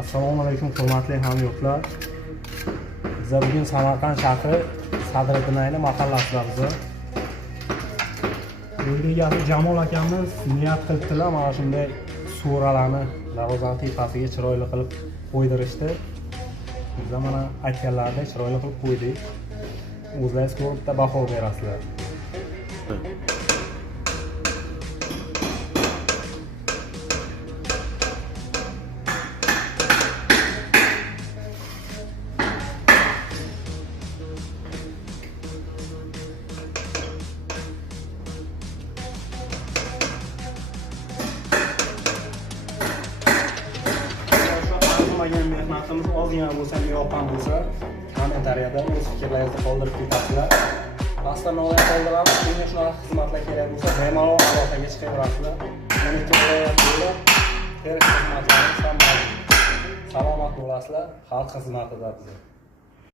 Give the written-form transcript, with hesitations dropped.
Assalomu alaykum hurmatli hamyurtlar. Biz bugun Samarqand shahri Sadriddin mahallasida biz. O'zbekasi Jamol akamiz niyat qilibdilar mana shunday suralarni darvozaning tepasiga chiroyli qilib qo'ydirishdi. Biz mana aytganlaridek chiroyli qilib qo'ydik. O'zlaringiz ko'rib bitta baho berasizlar. Mehnatimiz ozgina bo'lsa, yoqqan bo'lsa, kommentariyada o'z fikrlaringizni qoldirib ketasizlar. Dasturni olib qoldiramiz. Menga shunaqa xizmatlar kerak bo'lsa, bemalol aloqaga chiqaverasizlar. Meni to'g'rilayapsizlar. Xizmatlaringiz ham salomat bo'lasizlar. Xalq xizmatida biz.